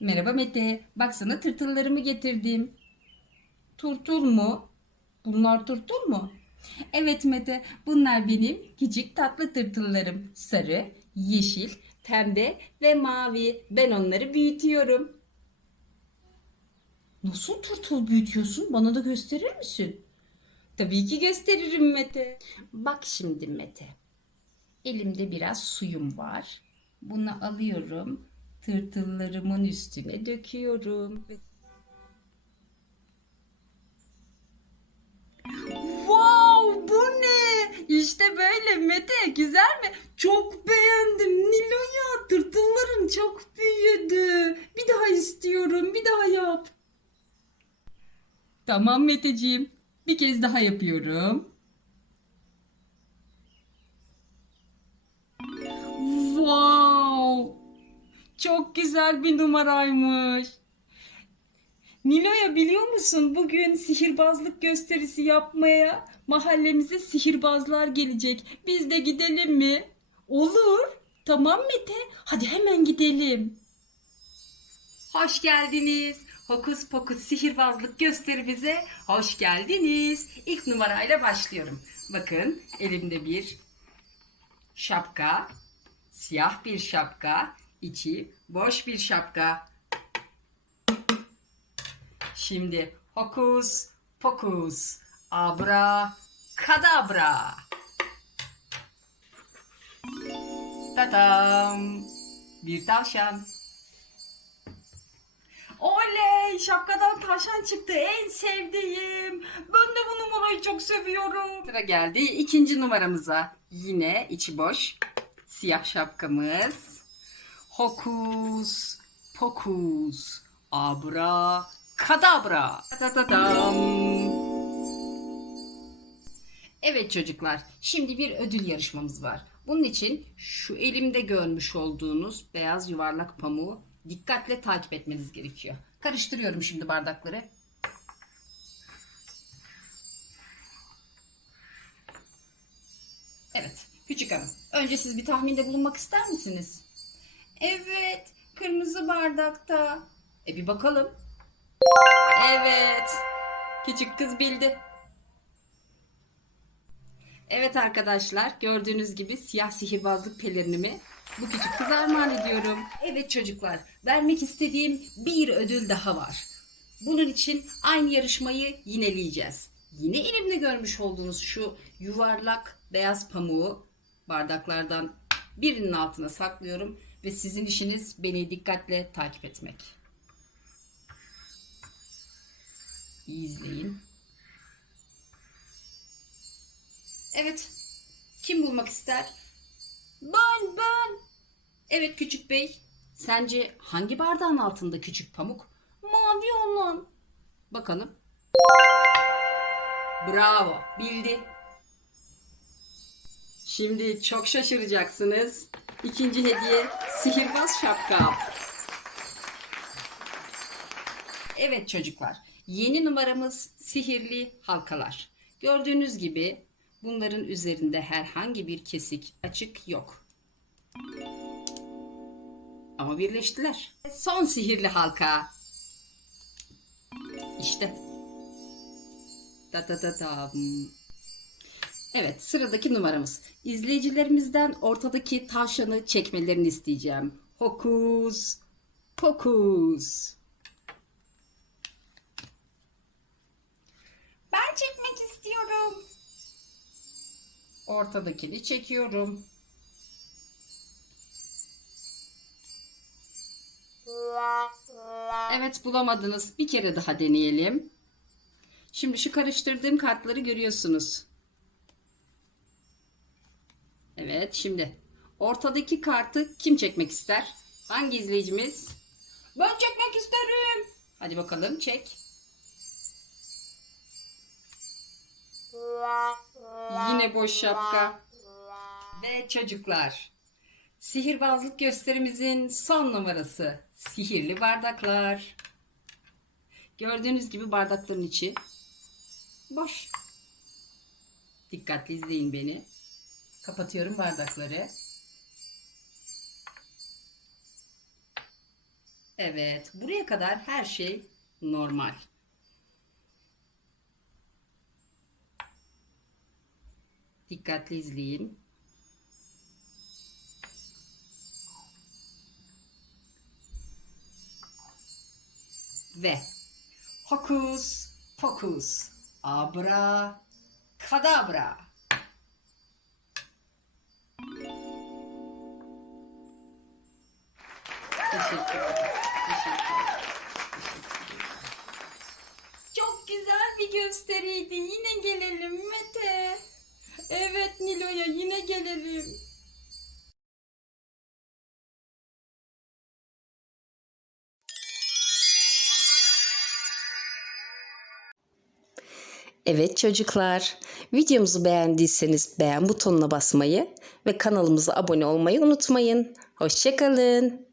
Merhaba Mete. Baksana tırtıllarımı getirdim. Turtul mu? Bunlar turtul mu? Evet Mete. Bunlar benim küçük tatlı tırtıllarım. Sarı, yeşil, pembe ve mavi. Ben onları büyütüyorum. Nasıl turtul büyütüyorsun? Bana da gösterir misin? Tabii ki gösteririm Mete. Bak şimdi Mete. Elimde biraz suyum var. Bunu alıyorum. Tırtıllarımın üstüne döküyorum. Wow, bu ne? İşte böyle Mete, güzel mi? Çok beğendim. Nilo'ya tırtılların çok büyüdü. Bir daha istiyorum, bir daha yap. Tamam Meteciğim. Bir kez daha yapıyorum. Çok güzel bir numaraymış. Nilo'ya biliyor musun bugün sihirbazlık gösterisi yapmaya mahallemize sihirbazlar gelecek. Biz de gidelim mi? Olur. Tamam Mete. Hadi hemen gidelim. Hoş geldiniz. Hokus pokus sihirbazlık gösterimize hoş geldiniz. İlk numarayla başlıyorum. Bakın elimde bir şapka, siyah bir şapka, içi boş bir şapka. Şimdi hokus pokus, abra kadabra. Tatam. Bir tavşan. Oley! Şapkadan tavşan çıktı. En sevdiğim. Ben de bu numarayı çok seviyorum. Sıra geldi ikinci numaramıza. Yine içi boş. Siyah şapkamız. Hokus pokus. Abra kadabra. Evet çocuklar, şimdi bir ödül yarışmamız var. Bunun için şu elimde görmüş olduğunuz beyaz yuvarlak pamuğu dikkatle takip etmeniz gerekiyor. Karıştırıyorum şimdi bardakları. Evet, küçük hanım. Önce siz bir tahminde bulunmak ister misiniz? Evet, kırmızı bardakta. E bir bakalım. Evet, küçük kız bildi. Evet arkadaşlar gördüğünüz gibi siyah sihirbazlık pelerinimi bu küçük kıza armağan ediyorum. Evet çocuklar vermek istediğim bir ödül daha var. Bunun için aynı yarışmayı yineleyeceğiz. Yine elimde görmüş olduğunuz şu yuvarlak beyaz pamuğu bardaklardan birinin altına saklıyorum ve sizin işiniz beni dikkatle takip etmek. İyi izleyin. Evet. Kim bulmak ister? Ben, ben. Evet küçük bey. Sence hangi bardağın altında küçük pamuk? Mavi olan. Bakalım. Bravo. Bildi. Şimdi çok şaşıracaksınız. İkinci hediye sihirbaz şapka. Evet çocuklar. Yeni numaramız sihirli halkalar. Gördüğünüz gibi bunların üzerinde herhangi bir kesik açık yok. Ama birleştiler. Son sihirli halka. İşte. Da da da da. Evet sıradaki numaramız. İzleyicilerimizden ortadaki tavşanı çekmelerini isteyeceğim. Hokus pokus. Ben çekmek istiyorum. Ortadakini çekiyorum. Evet bulamadınız. Bir kere daha deneyelim. Şimdi şu karıştırdığım kartları görüyorsunuz. Evet şimdi ortadaki kartı kim çekmek ister? Hangi izleyicimiz? Ben çekmek isterim. Hadi bakalım çek. Yine boş şapka. Ve çocuklar. Sihirbazlık gösterimizin son numarası. Sihirli bardaklar. Gördüğünüz gibi bardakların içi boş. Dikkatli izleyin beni. Kapatıyorum bardakları. Evet, buraya kadar her şey normal. Dikkatli izleyin. Ve hokus pokus abra kadabra. Çok güzel bir gösteriydi. Yine gelelim Mete. Evet Nilo'ya yine gelelim. Evet çocuklar, videomuzu beğendiyseniz beğen butonuna basmayı ve kanalımıza abone olmayı unutmayın. Hoşçakalın.